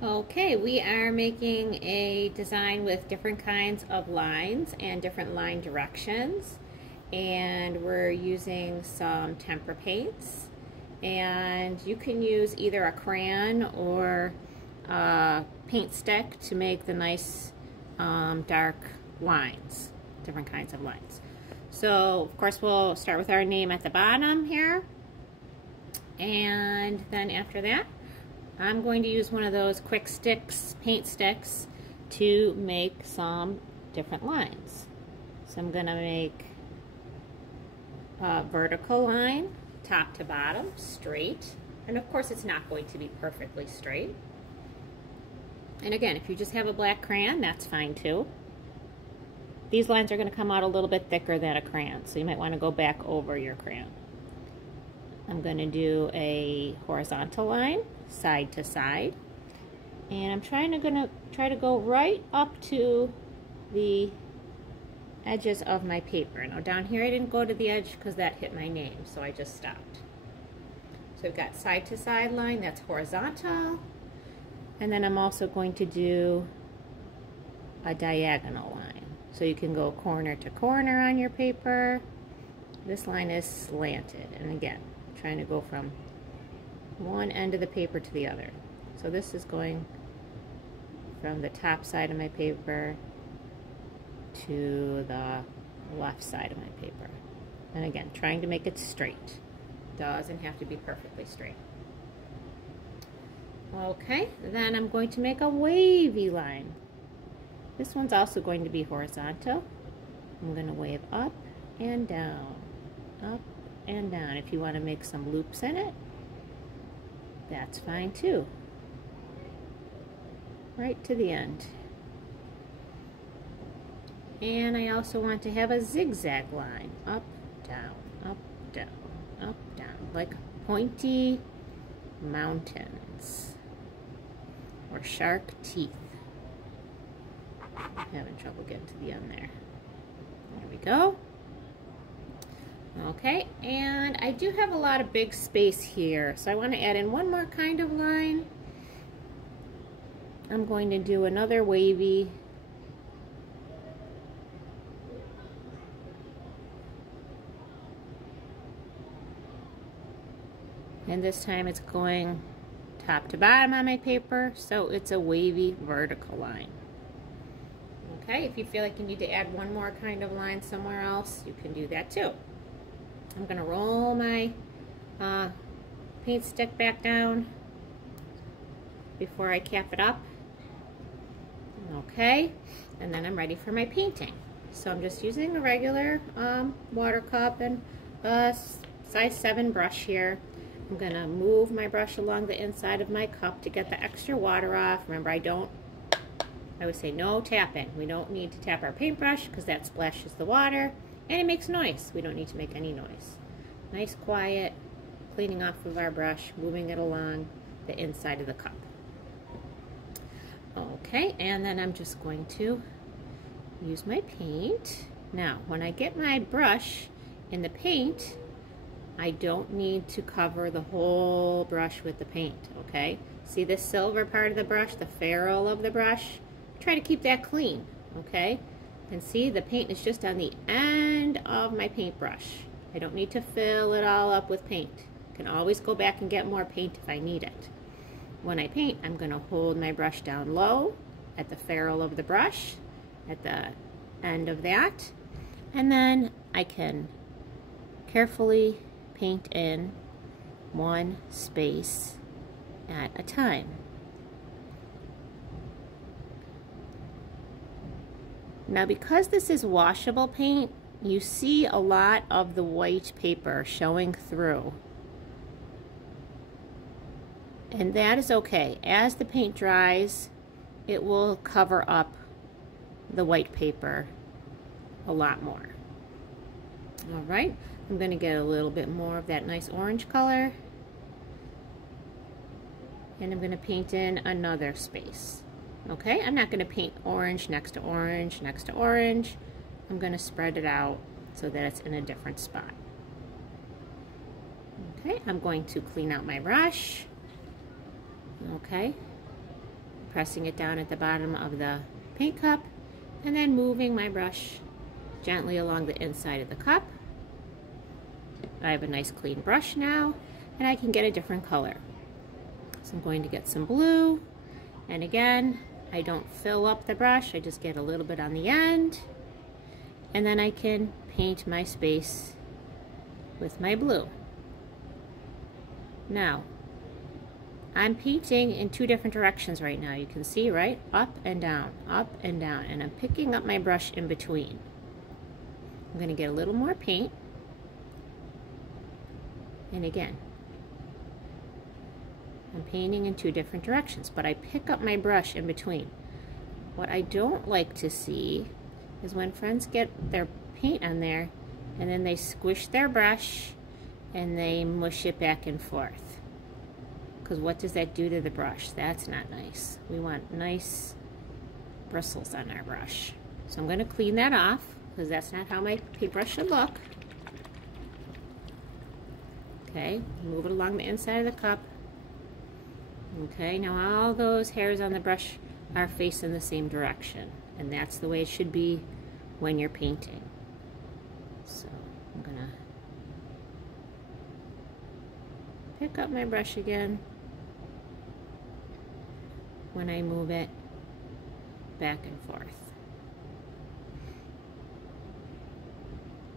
Okay, we are making a design with different kinds of lines and different line directions, and we're using some tempera paints, and you can use either a crayon or a paint stick to make the nice dark lines, different kinds of lines. So of course we'll start with our name at the bottom here, and then after that I'm going to use one of those quick sticks, paint sticks, to make some different lines. So I'm going to make a vertical line, top to bottom, straight. And of course it's not going to be perfectly straight. And again, if you just have a black crayon, that's fine too. These lines are going to come out a little bit thicker than a crayon, so you might want to go back over your crayon. I'm going to do a horizontal line, side to side, and I'm gonna try to go right up to the edges of my paper. Now down here I didn't go to the edge because that hit my name, so I just stopped. So I've got side to side line, that's horizontal, and then I'm also going to do a diagonal line. So you can go corner to corner on your paper. This line is slanted, and again, trying to go from one end of the paper to the other. So this is going from the top side of my paper to the left side of my paper. And again, trying to make it straight. Doesn't have to be perfectly straight. Okay, then I'm going to make a wavy line. This one's also going to be horizontal. I'm going to wave up and down, up and down. If you want to make some loops in it, that's fine too. Right to the end. And I also want to have a zigzag line. Up, down, up, down, up, down. Like pointy mountains. Or shark teeth. I'm having trouble getting to the end there. There we go. Okay, and I do have a lot of big space here, so I want to add in one more kind of line. I'm going to do another wavy. And this time it's going top to bottom on my paper, so it's a wavy vertical line. Okay, if you feel like you need to add one more kind of line somewhere else, you can do that too. I'm going to roll my paint stick back down before I cap it up. Okay, and then I'm ready for my painting. So I'm just using a regular water cup and a size 7 brush here. I'm going to move my brush along the inside of my cup to get the extra water off. Remember, I would say no tapping. We don't need to tap our paintbrush because that splashes the water and it makes noise. We don't need to make any noise. Nice, quiet, cleaning off of our brush, moving it along the inside of the cup. Okay, and then I'm just going to use my paint. Now, when I get my brush in the paint, I don't need to cover the whole brush with the paint, okay? See this silver part of the brush, the ferrule of the brush? Try to keep that clean, okay? And see, the paint is just on the end of my paintbrush. I don't need to fill it all up with paint. I can always go back and get more paint if I need it. When I paint, I'm going to hold my brush down low at the ferrule of the brush, at the end of that, and then I can carefully paint in one space at a time. Now, because this is washable paint, you see a lot of the white paper showing through. And that is okay. As the paint dries, it will cover up the white paper a lot more. All right, I'm going to get a little bit more of that nice orange color. And I'm going to paint in another space. Okay, I'm not going to paint orange next to orange next to orange. I'm going to spread it out so that it's in a different spot. Okay, I'm going to clean out my brush. Okay, pressing it down at the bottom of the paint cup, and then moving my brush gently along the inside of the cup. I have a nice clean brush now, and I can get a different color. So I'm going to get some blue, and again, I don't fill up the brush, I just get a little bit on the end, and then I can paint my space with my blue. Now, I'm painting in two different directions right now. You can see, right? Up and down, and I'm picking up my brush in between. I'm going to get a little more paint, and again, I'm painting in two different directions, but I pick up my brush in between. What I don't like to see is when friends get their paint on there and then they squish their brush and they mush it back and forth. Because what does that do to the brush? That's not nice. We want nice bristles on our brush. So I'm going to clean that off because that's not how my paintbrush should look. Okay, move it along the inside of the cup. Okay, now all those hairs on the brush are facing the same direction, and that's the way it should be when you're painting. So I'm gonna pick up my brush again when I move it back and forth.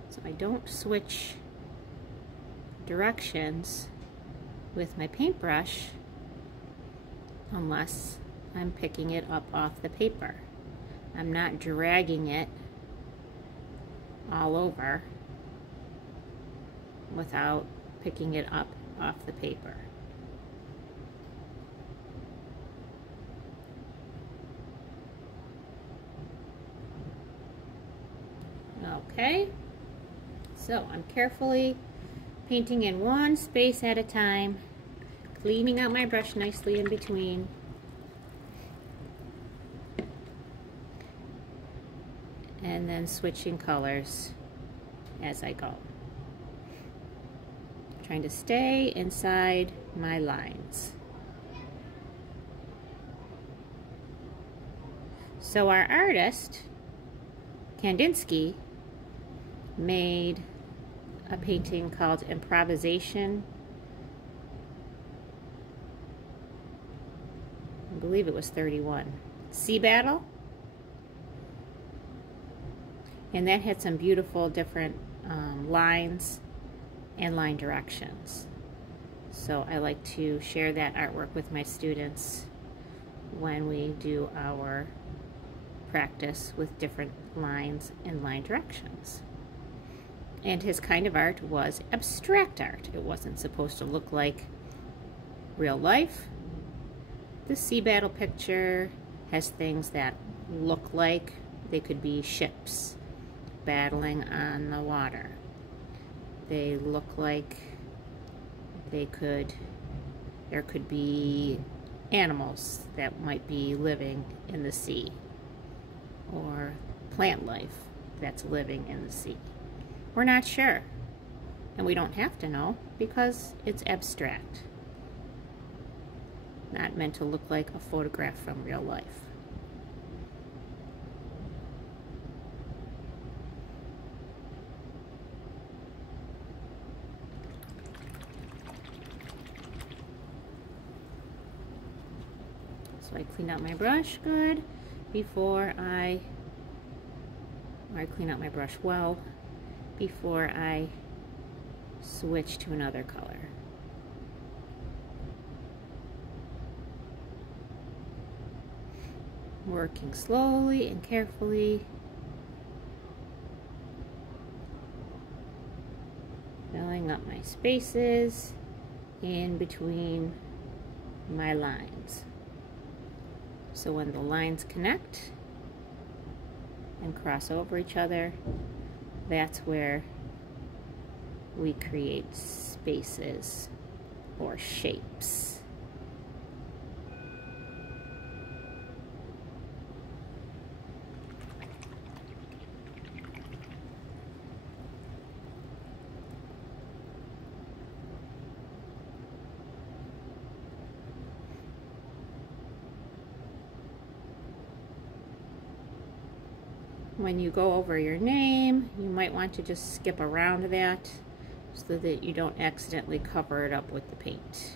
So I don't switch directions with my paintbrush unless I'm picking it up off the paper. I'm not dragging it all over without picking it up off the paper. Okay, so I'm carefully painting in one space at a time, cleaning out my brush nicely in between. And then switching colors as I go. Trying to stay inside my lines. So our artist, Kandinsky, made a painting called Improvisation. I believe it was 31. Sea Battle. And that had some beautiful different lines and line directions. So I like to share that artwork with my students when we do our practice with different lines and line directions. And his kind of art was abstract art. It wasn't supposed to look like real life. The sea battle picture has things that look like they could be ships battling on the water. They look like there could be animals that might be living in the sea, or plant life that's living in the sea. We're not sure, and we don't have to know because it's abstract, not meant to look like a photograph from real life. So I clean out my brush good before I clean out my brush well before I switch to another color. Working slowly and carefully, filling up my spaces in between my lines. So when the lines connect and cross over each other, that's where we create spaces or shapes. when you go over your name, you might want to just skip around that so that you don't accidentally cover it up with the paint.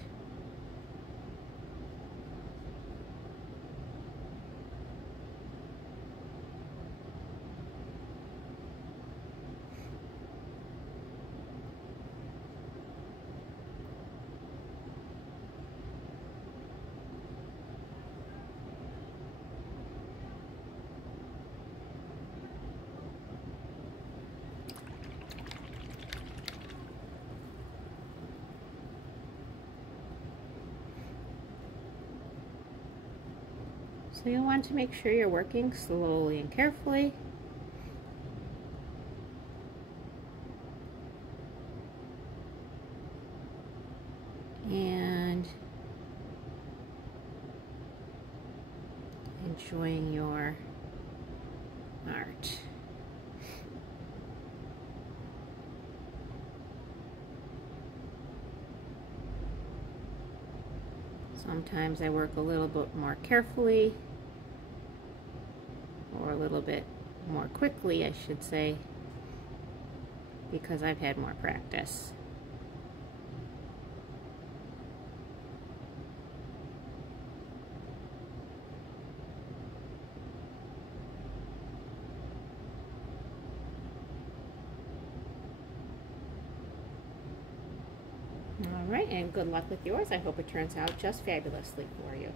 So you'll want to make sure you're working slowly and carefully. And enjoying your art. Sometimes I work a little bit more carefully, or a little bit more quickly, I should say, because I've had more practice. All right, and good luck with yours. I hope it turns out just fabulously for you.